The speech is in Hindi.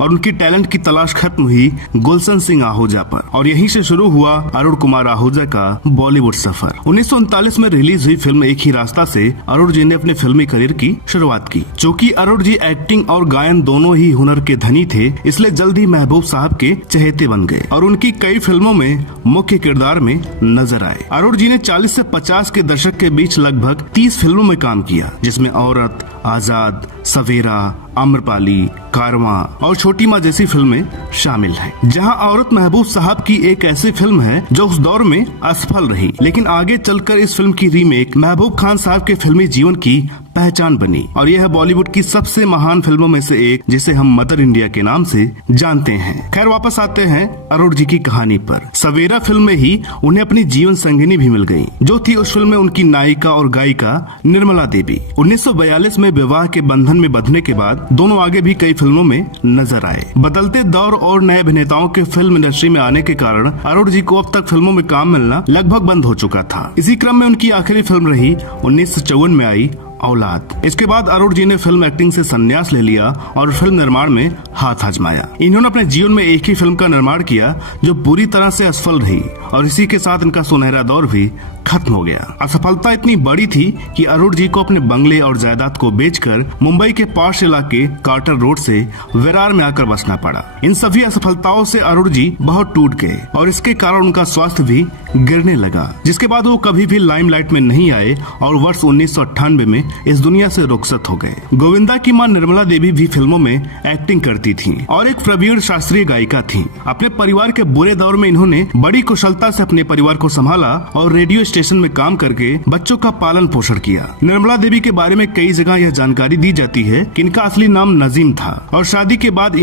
और उनकी टैलेंट की तलाश खत्म हुई गुलशन सिंह आहूजा पर और यहीं से शुरू हुआ अरुण कुमार आहूजा का बॉलीवुड सफर। 1939 में रिलीज हुई फिल्म एक ही रास्ता से अरुण जी ने अपने फिल्मी करियर की शुरुआत की। चूँकि अरुण जी एक्टिंग और गायन दोनों ही हुनर के धनी थे, इसलिए जल्द ही महबूब साहब के चहेते बन गए और उनकी कई फिल्मों में मुख्य किरदार में नजर आए। अरुण जी ने 40 से 50 के दशक के बीच लगभग 30 फिल्मों में काम किया, जिसमें औरत, आजाद, सवेरा, आम्रपाली, कारवां और छोटी माँ जैसी फिल्में शामिल हैं। जहां औरत महबूब साहब की एक ऐसी फिल्म है जो उस दौर में असफल रही, लेकिन आगे चलकर इस फिल्म की रीमेक महबूब खान साहब के फिल्मी जीवन की पहचान बनी और यह बॉलीवुड की सबसे महान फिल्मों में से एक, जिसे हम मदर इंडिया के नाम से जानते हैं। खैर, वापस आते हैं अरुण जी की कहानी पर। सवेरा फिल्म में ही उन्हें अपनी जीवन संगिनी भी मिल गई, जो थी उस फिल्म में उनकी नायिका और गायिका निर्मला देवी। 1942 में विवाह के बंधन में बंधने के बाद दोनों आगे भी कई फिल्मों में नजर आए। बदलते दौर और नए अभिनेताओं के फिल्म इंडस्ट्री में आने के कारण अरुण जी को अब तक फिल्मों में काम मिलना लगभग बंद हो चुका था। इसी क्रम में उनकी आखिरी फिल्म रही 1954 में आई औलाद। इसके बाद अरुण जी ने फिल्म एक्टिंग से संन्यास ले लिया और फिल्म निर्माण में हाथ आजमाया। इन्होंने अपने जीवन में एक ही फिल्म का निर्माण किया जो पूरी तरह से असफल रही और इसी के साथ इनका सुनहरा दौर भी खत्म हो गया। असफलता इतनी बड़ी थी कि अरुण जी को अपने बंगले और जायदाद को बेचकर मुंबई के पाश इलाके कार्टर रोड से विरार में आकर बसना पड़ा। इन सभी असफलताओं से अरुण जी बहुत टूट गए और इसके कारण उनका स्वास्थ्य भी गिरने लगा, जिसके बाद वो कभी भी लाइमलाइट में नहीं आए और वर्ष 1998 में इस दुनिया से रुखसत हो गए। गोविंदा की मां निर्मला देवी भी फिल्मों में एक्टिंग करती थीं और एक प्रवीण शास्त्रीय गायिका थीं। अपने परिवार के बुरे दौर में इन्होंने बड़ी कुशलता से अपने परिवार को संभाला और रेडियो स्टेशन में काम करके बच्चों का पालन पोषण किया। निर्मला देवी के बारे में कई जगह यह जानकारी दी जाती है कि इनका असली नाम नजीम था और शादी के बाद